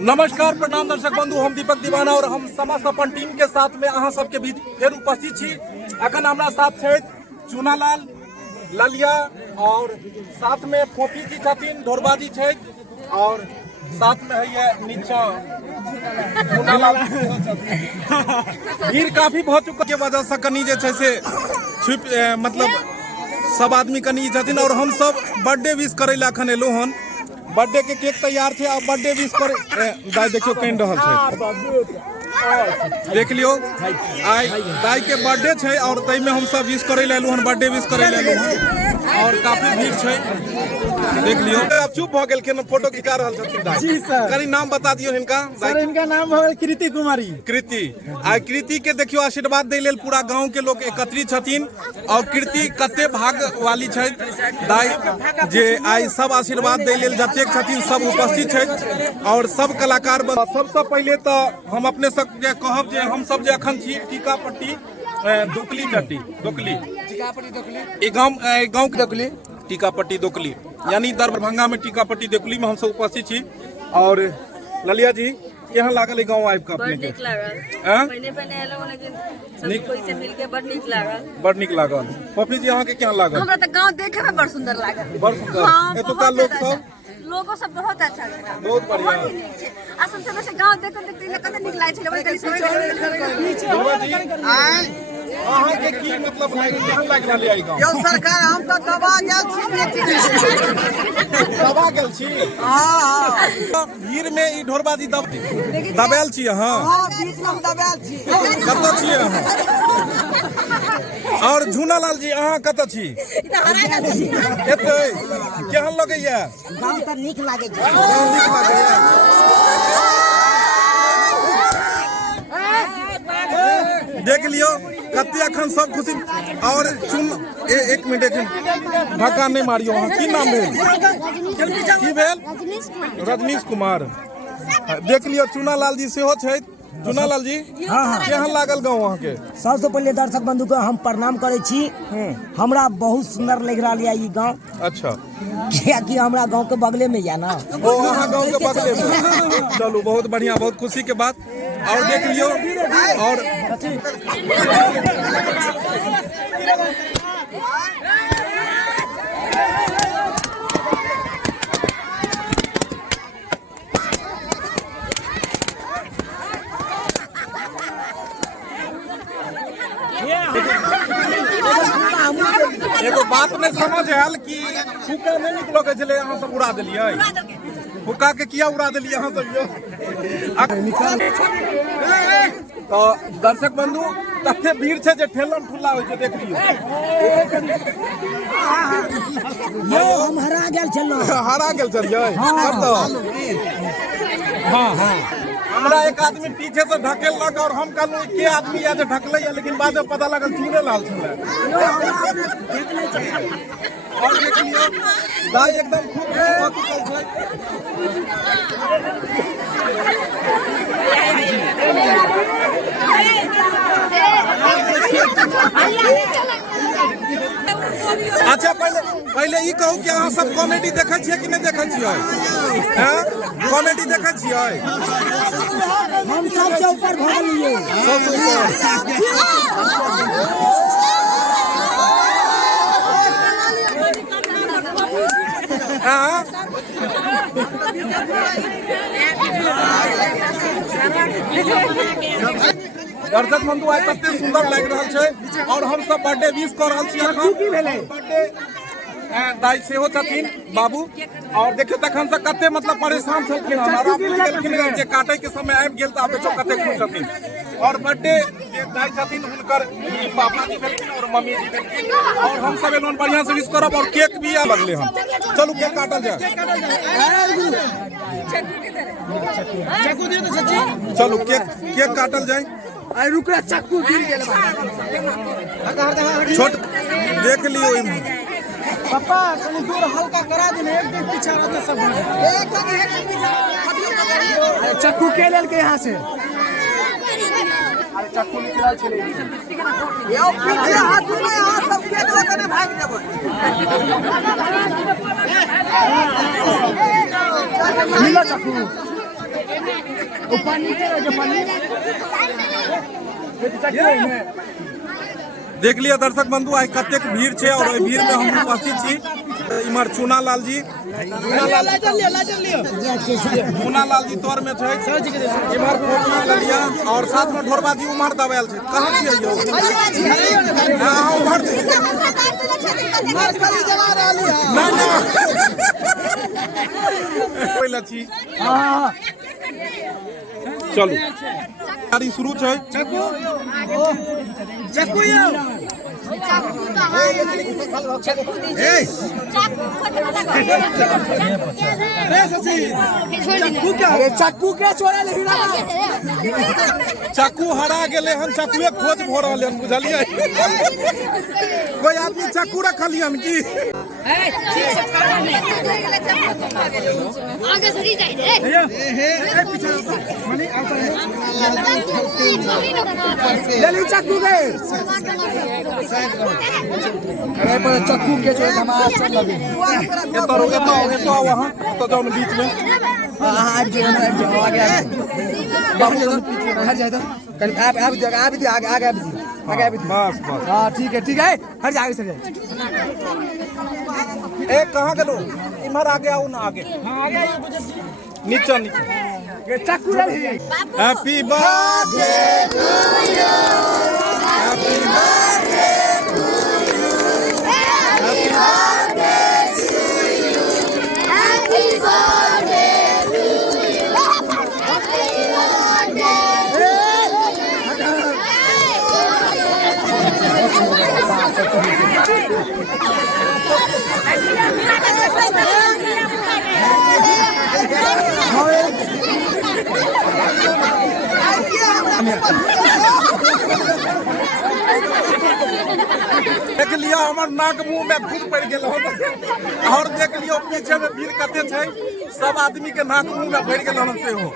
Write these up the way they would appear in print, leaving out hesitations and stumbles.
नमस्कार प्रणाम दर्शक बंधु, हम दीपक दीवाना और हम समस्त अपन टीम के साथ में अहाँ सबके बीच फिर उपस्थित छी। अखन हमरा साथ है चूनालाल, ललिया और साथ में फोफी जी छथिन, ढोरबाजी है और साथ में है ये नीचा चूनालाल। भीड़ काफी बहुत चुका के वजह से कनी जे छै से छुप मतलब सब आदमी कनी छथिन और हम सब बर्थडे विश करे ला अखन एलो हन। बर्थडे के केक तैयार थे और बर्थडे विश कर दाई देखियो कहीं रहल छै, देख लियो आई दाई के बर्थडे छै और तई में हम सब विश करे ला एलु हन, बर्थडे विश करे ला एलु हन और काफी भीड़ छै, देख लियो। अब चुप हो गेल के फोटो खिंचा रहल छथिन दाई। जी सर, कनी नाम बता दियो इनका। सर इनका नाम है कृति कुमारी। कृति, आई कृति के देखियो आशीर्वाद दे लेल पूरा गांव के लोग एकत्रित छथिन और कृति कते भाग वाली छै दाई जे आई सब आशीर्वाद दे लेल जतेक छथिन सब उपस्थित छै और सब कलाकार। सबसे पहले तो हम अपने सब जे कहब जे हम सब जे अखन छी टीकापट्टी दुकली चट्टी दुकली गाँव के दुकली टीकापट्टी दुकली यानी दरभंगा में टीकापट्टी दुकली में हम सब उपस्थित छी। और ललिया जी केहन लागल गाँव आबि के अपने के? बड़ नीक लागल। पपी जी अहाँ के केहन लागल? हमरा त गांव देखे में बड़ सुंदर लागल। बड़ सुंदर। एतुका लोग सब लोगों सब बहुत अच्छा लगा, बहुत बढ़िया। आ सबसे बेसी गांव देखते कते नीक लागै छै। अहाँ के की मतलब केहन लाग रहल है गाँव? यो सरकार हम तो दबा गेल छी। दबा गेल छी? हां भीड़ में ई ढोरबाजी दबेल छी अहाँ? हां बीच में हम दबेल छी। कतऽ छी अहाँ? और झूनालाल जी अहाँ कतऽ छी? एतै केहन लगैया? गांव त नीक लागे छै। नीक लगैया। देख लियो कते अखन सब खुशी और एक मिनट धक्का नहीं मारियो। अहाँ की नाम भेल? की भेल? रजनीश कुमार। देख लियो चूनालाल जी सेहो छै। चूनालाल जी केहन लागल गाँव अहाँ के? सबसे पहले दर्शक बंधु को हम प्रणाम करे छी। हमरा बहुत सुंदर लग रहा है ये गाँव। अच्छा, क्या कि हमरा गाँव के बगले में या ना। ओ अहाँ गाँव के बगले में। चलो बहुत बढ़िया, बहुत खुशी के बात। और देख लियो और एगो बात नहीं समझ आयल कि फुक्का नहीं निकलो के चले अहाँ सब उड़ा दिलियै। फुक्का के किया उड़ा दिलियै अहाँ सब यो? तो दर्शक बंधु कते भीड़ छै जे ठेलन ठुल्ला होइ छै, देख लियो। हम हरा गेल छलो। हरा गेल छलियै? हां हां हमरा एक आदमी पीछे से ढकेलक और हम कहलहुँ के आदमी या जे ढकलै, लेकिन बाद में पता लगल चूनालाल छलै। और देख लियो दाई एकदम खूब चुकल छै। अच्छा पहले ई कहू कि अहाँ सब कॉमेडी देखै छियै कि नहीं देखै छियै? कॉमेडी देखै छियै? हम सबसे ऊपर भाग लिए। सबसे दर्शक बंधु आई कते सुंदर लग रहा है और हम सब बर्थडे विश कर रहल छी। बर्थडे दाई सेहो छथिन बाबू और देखियो तखन से कते मतलब परेशान छलखिन। हमारा गेलखिन जे काटे के समय आबि गेल त आब देखियो कते खुश छथिन। और बर्थडे जे दाई छथिन हुनकर पापा जी भेलखिन और मम्मी जी भेलखिन और हम सब एलोन बढ़िया से विश करब और केक भी आ लगले हम। चलू केक काटल जाए। चलू केक काटल जाए। रुक चक्कू गिर गेल। छोट देख लियो पापा कनी दूर हल्का करा दे, एक दिन पीछा रहते सब। चक्कू के लेल के यहाँ से चक्कू निकलल छले। यो पीछे हाथ में यहाँ सब के लगने भाग जेबै। मिला चक्कू देख लिया दर्शक बंधु आई कतेक भीड़ छे और ओई भीड़ में हम उपस्थित छी। इमहर चूना लाल जी तौर में छे, इमहर फोटो लिया और साथ में ढोरबा जी उमहर दबायल छे। कहां छियै यौ? हां उमहर पहिला छी। चलू गाड़ी शुरू छै। चक्कू यो अरे चक्कू के छोड़े ले चाकू हरा गेले हन, चाकूए खोज भ रहले हन, बुझलियै? कोई आदमी चाकू रखलिए हन की? आगे सरी जाई रे ले ली चक्कू के अरे पर चक्कू के छोड़े हमारा चल लगे एतो वहां तो जाओ बीच में। हां आ जाओ आगे बाबू हट जाए तो कल आप जगह आप भी आगे आगे बस बस हां ठीक है हट जाए सर जाए। ए कहां गेलो? इमहर आगे आओ ना, आगे नीचे ये चक्कू ले happy birthday to you, happy birthday to you, happy birthday to you, happy birthday to you, happy देख लिया हमर नाक मुंह में फूट पड़ गेल हन और देख लियो पीछे में भीड़ कते छै, सब आदमी के नाक मुंह में भर गेल हन से हो।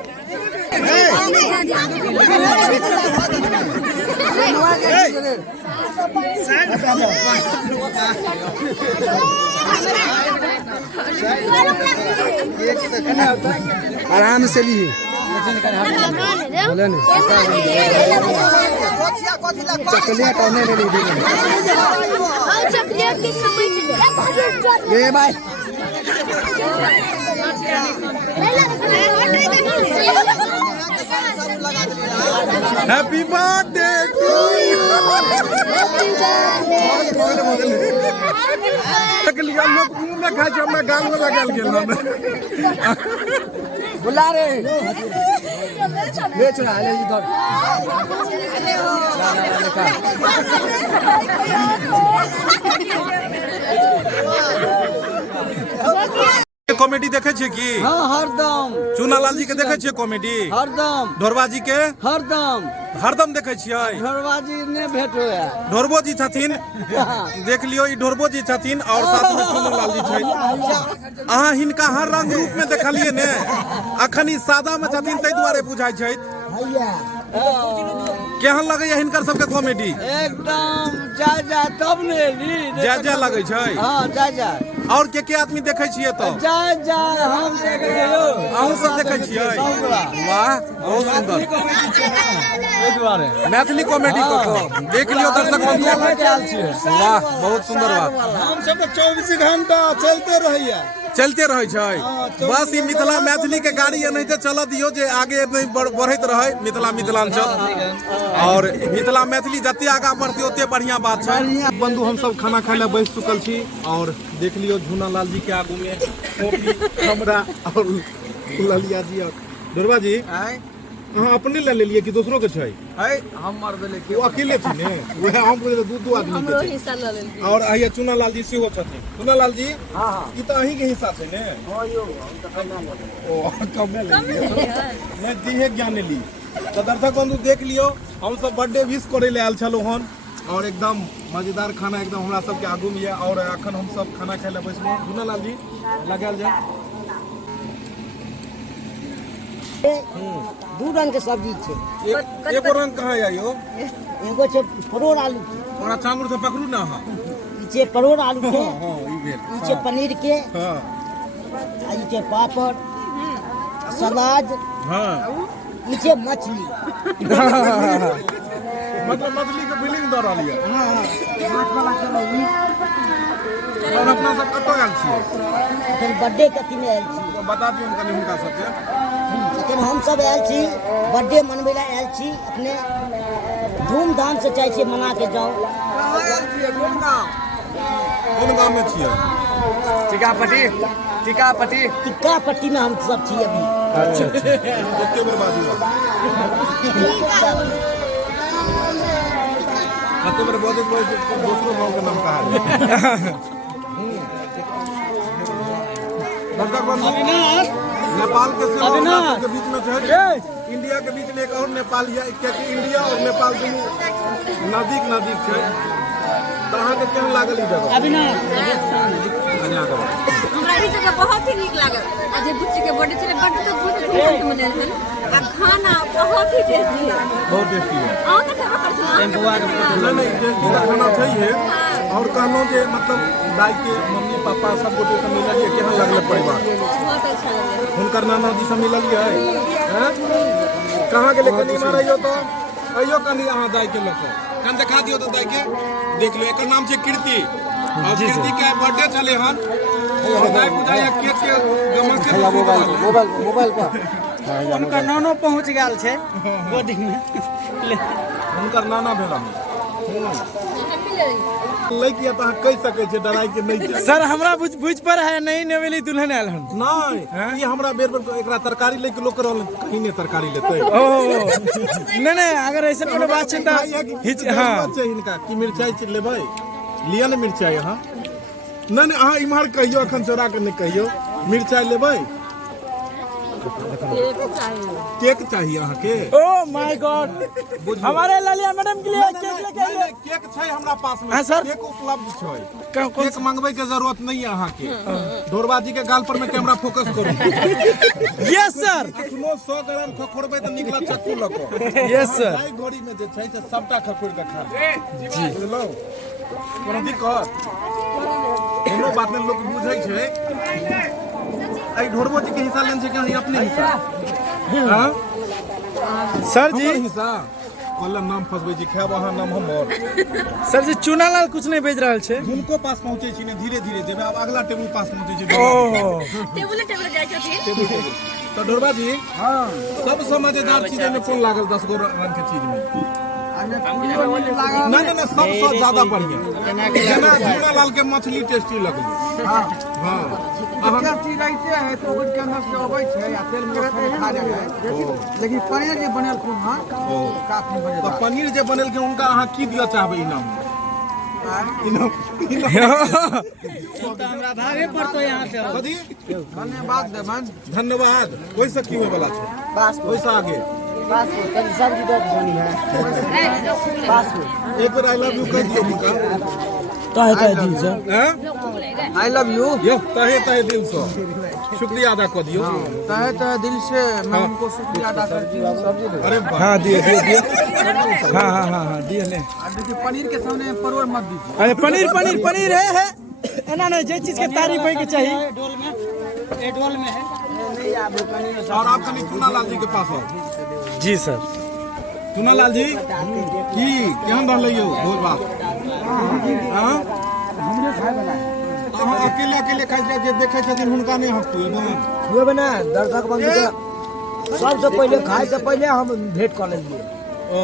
आराम से लिए चॉकलेट और ले ली चॉकलेट की समझ ले भाई हैप्पी बर्थडे टू यू। देख लिया लोग मुंह में खाइ छै, हमरा गाल में लगाल गेल हन। बुला रे ले चला ले इधर कॉमेडी देखे छियै की? हां हरदम चूना लाल जी के देखे छियै कॉमेडी? हरदम ढोरबा जी के हरदम देखे छियै? ढोरबा जी ने भेंट होया ढोरबो जी छथिन, देख लियो ई ढोरबो जी छथिन और साथ में चूना लाल जी छै। अहाँ हिनका हर रंग रूप में देखलिए ने, अखन ई सादा में छथिन तै दुआरे बुझाइ छै। केहन लगैया हिनकर सबके कॉमेडी? एकदम जा तब ने ली जा लगे छै। हां जा और के आदमी देखे छियै तो? जा हम देखे छियै, अहूँ सब देखे छियै? वाह बहुत सुंदर मैथिली कॉमेडी को देख लियो दर्शक बंधु। वाह बहुत सुंदर बात। हम सब 24 घंटा चलते रहे छै। बस ई मिथिला मैथिली के गाड़ी एनाहिते चलऽ दियो जे आगे नहीं बढ़ैत रहे मिथिलांचल, और मिथिला मैथिली जते आगा बढ़ते ओते बढ़िया बात छै। बंधु हम सब खाना खाय ले बैठ चुकल छी और देख लियो झूना लाल जी के आगू में हमरा और ललिया जी और ढोरबा जी हाँ अपने ले लिए कि दूसरों के छै? हम मार देले वो अकेले छी ने, वह हम बोले दू आदमी के छै। और आइए चूना लाल जी सेहो छथिन। चूना लाल जी हां ई त अहीं के हिस्सा छै ने? हां यो हम त कम कम ले दिहे ज्ञान ली। तो दर्शक बंधु देख लियो हम सब बर्थडे विश करे ले आयल छलो हन और एकदम मजेदार खाना एकदम हमरा सब के आगू में है और अखन हम सब खाना खाय ले बैसलो। चूना लाल जी लगाल जाए। दू रंग के सब्जी छै, एगो रंग कहाँ है यो? एगो छै परोड़ आलू के, थोड़ा चांगुर से पकड़ू ना। हां ई छै परोड़ आलू के, हां ई भेल। ई छै पनीर के, हां ई छै पापड़, सलाद, हां नीचे मछली। मतलब मछली के फीलिंग दऽ रहल यऽ। माछ वाला चलौनी। और अपना सब कतऽ आयल छियै? फिर बर्थडे कथी में आयल छी? तो बता दियौ कनि हुनका सबके। अखन हम सब आयल छी बर्थडे मनबै ला आयल छी, अपने धूमधाम से चाहे छी मना के जाओ। कहाँ आयल छियै? कोन गाँव? कोन गाँव में छियै? टीकापट्टी टिक्कापट्टी में हम सब छी अभी। अच्छा एते बेर बाजू। एते बेर बाजू दोसरो गाँव के नाम कहा है। दर्शक बंधु, नेपाल के सेहो हमरा सबके बीच में छै, इंडिया के बीच में एक और नेपाल है, क्योंकि इंडिया और नेपाल दुनू नजदीक छै। तो अहाँके केहन लागल ई जगह? हमरा ई जगह बहुत ही नीक लागल। आ जे बुच्ची के बर्थडे छलै बर्थडे तो बहुत धूमधाम से मनायल गेल। आ खाना बहुत ही टेस्टी है। बहुत टेस्टी है। अहाँ तऽ खेबे करछी ना? नहीं टेस्टी का खाना चाहिए। और कहलहुँ जे मतलब दाई के मम्मी पापा सब गोटे से मिललियै, केहन लागल परिवार? बहुत अच्छा लगल। हुनकर नाना जी से मिललियै? हैं? कहाँ गेलै कनि इमहर अइयो तो, अइयो कनि अहाँ दाई के लऽ कऽ कनि देखा दियौ तो दाई के। देख लो, एकर नाम छै कीर्ति। और कीर्ति के बर्थडे छलै हन। दाई बुझाइया केक के गमक के मोबाइल पर उनका नानो पहुंच गया छे गोदी में। हुनकर नाना भेला हैप्पी ले रही। लइकिया तऽ अहाँ कहि सकै छियै, डराइ के नहीं छै। सर हमरा बुझ पर है नहीं नवेली दुल्हन आयल हन। नहीं ई हमरा बेर एकरा तरकारी ले के लोक रहल, कहीं नहीं तरकारी लेतै। ओ नहीं अगर ऐसे कोनो बात छै त हाँ छै हिनका कि मिरचाई लेबै, लिया ने मिरचाई अहाँ। नहीं अहाँ इम्हर कहियो, अखन चोरा के नहीं कहियो। मिरचाई लेबै? केक चाहिए अहाँ के? ओह माय गॉड, हमारे ललिया मैडम के लिए केक लेके आइए। केक छै हमरा पास में। हाँ, सर। केक उपलब्ध छै। कौन केक मंगबै के जरूरत नहीं है अहाँ के। ढोरबाजी के गाल पर में कैमरा फोकस करू। यस सर, एखनो 100 ग्राम खखोरबै तऽ निकलत चक्कू लऽ कऽ। Yes sir. एहि घड़ी में जे छै से सबटा खखोर के खा जी बुझलौ। कोनो दिक्कत कोनो बात नहीं, लोग बुझै छै। आई ढोरबो जी के हिस्सा लेन छै कि अहीं अपने हिस्सा? हां सर जी, हमर हिस्सा वाला नाम फसबै जी, खाब अहाँ नाम हमर। सर जी चुनालाल कुछ नहीं भेज रहल छे। हुनको पास पहुँचे छी ने, धीरे धीरे जेबै। आब अगला टेबुल पास पहुँचे छी। ओह टेबुल जाइ छथिन। तो ढोरबा जी, हाँ सबसे मजेदार चीज में कोन लागल? 10 गो रंग के चीज में नहीं सबसे ज्यादा बढ़िया जेना झूलालाल के मछली टेस्टी लगल। हाँ टेस्टी रहते है तो ओकर के अंदर से अबै छै आ तेल में खा जाए है। लेकिन पनीर जे बनल खूब हां काफी तो मजेदार। पनीर जे बनल के हुनका अहाँ की दिया चाहबै इनाम? हमरा भागे पड़तो यहाँ से। कथी? धन्यवाद देवन। धन्यवाद। ओइसे की होय वाला छै? बस ओइसे आगे बस सब्जी दो बनी है। बस एक बार आई लव यू कह दियो हुनका। कहे दिल से। हैं? I love you. यो तहे दिल से शुक्रिया अदा कर दियो। तहे दिल से मैं उनको शुक्रिया अदा करती हूँ। सब्जी दे। अरे वाह। हाँ दिए हाँ दिए ले। देखिए पनीर के सामने परोर मत दीजिए। अरे पनीर है ना नहीं, जे चीज के तारीफ होय के चाहिए। डोल में है। और आप कनी चुनालाल जी के पास आओ। जी सर। चुनालाल जी की केहन रहलै यौ भोज भात? हाँ हमरे खाए वाला है। अहाँ अकेले खाइ छियै, जे देखै छथिन हुनका नहीं हक हुए बना दर्शक बंधु के सबसे पहले खाए से पहले हम भेंट कर लेलिए। ओ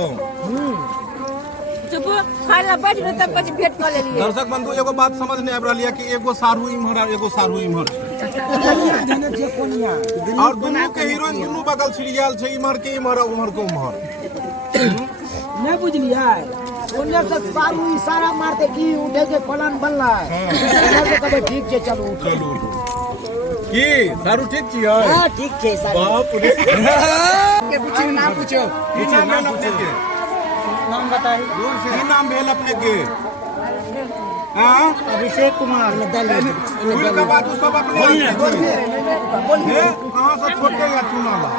चुप खाए ला बैठ गए तब પછી भेंट कर लेलिए। दर्शक बंधु एगो बात समझ नहीं आबि रहल है कि एगो सारू इम्हर और एगो सारू इम्हर और दुनू के हीरोइन दुनू बगल छिड़ियाल छै, इम्हर के इम्हर और उम्हर के उम्हर। नहीं बुझलिए उन्ने से सारू इशारा मारते कि उठे के प्लान बनला है। तो कहे ठीक है चलो उठ। की सारू ठीक छियै? हां ठीक है सारू। बाप रे के पूछिए नाम पूछो। की नाम भेल अपने के? नाम बताइए। दूर से ही नाम भेल अपने के? हां अभिषेक कुमार। दूर का बात सब अपने बोलिए कहां से छोटे या चुनाला?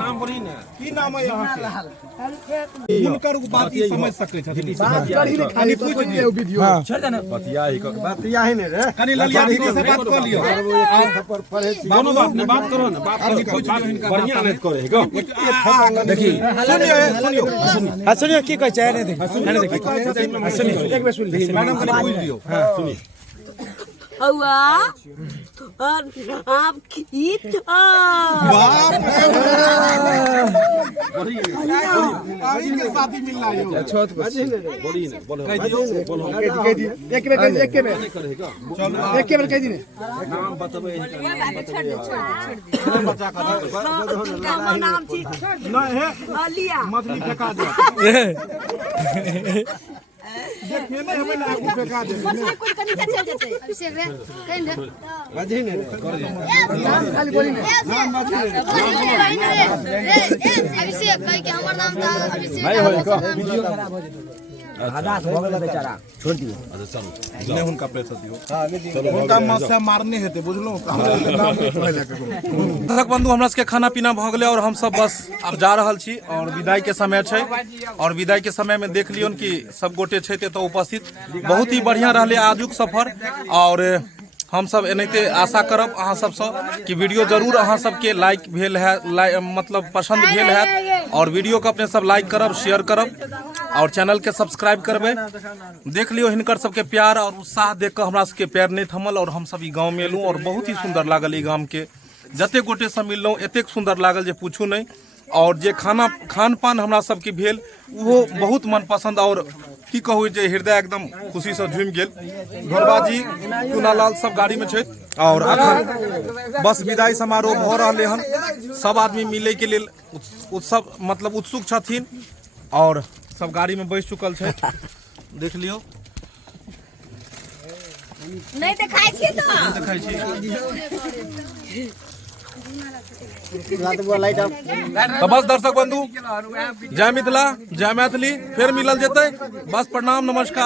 नाम की नाम है यहाँ के हुनकर बात ई समझ सकै छथिन खाली पूछ दियौ वीडियो बतिया ही नहीं रे कनी ललिया दीदी से बात कर लियो दोनों बात ने बात करो ना बात खाली पूछ दियौ बढ़िया नहीं करे गो देखी सुनियो हाँ सुनियो की कह चाहे नहीं देखिए सुनियो एक बार सुन लीजिए मैडम कनी पूछ दियो सुनिए हुआ और आप की बाप रे के साथी मिल रहा है छोट बोली ना बोलो एक बार कह दी नाम बताबे बच्चा का नाम थी नहीं है लिया मछली फेंका दे देखिए ना हमें ना आगू फेंका दे मछली कुछ के नीचे चल जाते अभिषेक रे कहीं दे बाजी नहीं नाम खाली बोली ना नाम अभिषेक कह के हमर नाम था अभिषेक भाई होई का वीडियो खराब हो जाए आधा हो गया बेचारा छोड़ दियो अच्छा चलो नहीं उनका पैसा दियो चलो उनका मस्या मारने हेते बुझलो दर्शक बंधु हमरा सबके खाना पीना भ गेलै और हम सब बस अब जा रहल छी और विदाई के समय छै और विदाई के समय में देख लियौन कि सब गोटे छै ते उपस्थित बहुत ही बढ़िया रहले आजुक सफर और हम सब एनाहिते आशा करब अहाँ सबसँ कि वीडियो जरूर अहाँ सबके लाइक भेल है मतलब पसंद भेल है और वीडियो के अपने सब लाइक करब शेयर करब और चैनल के सब्सक्राइब करबे देख लियो हिनकर सबके प्यार और उत्साह देख कर हमरा सबके पैर नहीं थमल और हम सब ई गाँव में एलूँ और बहुत ही सुंदर लागल ई गाम के जते गोटे से मिललहुँ एतेक सुंदर लागल जे पूछू नहीं और जे खान पान हमरा सबके भेल वो बहुत मनपसंद और की कहू जे हृदय एकदम खुशी से झूम गेल घरबाजी चुनालाल सब गाड़ी में छै और अखन बस विदाई समारोह भ रहले हन सब आदमी मिले के लेल उत्सव मतलब उत्सुक छथिन और सब गाड़ी में बैठ चुकल छै देख लियो नहीं दिखाई छी तो देखाई छी तो बस दर्शक बंधु जय मिथिला जय मैथिली फिर मिलल जेतै बस प्रणाम नमस्कार।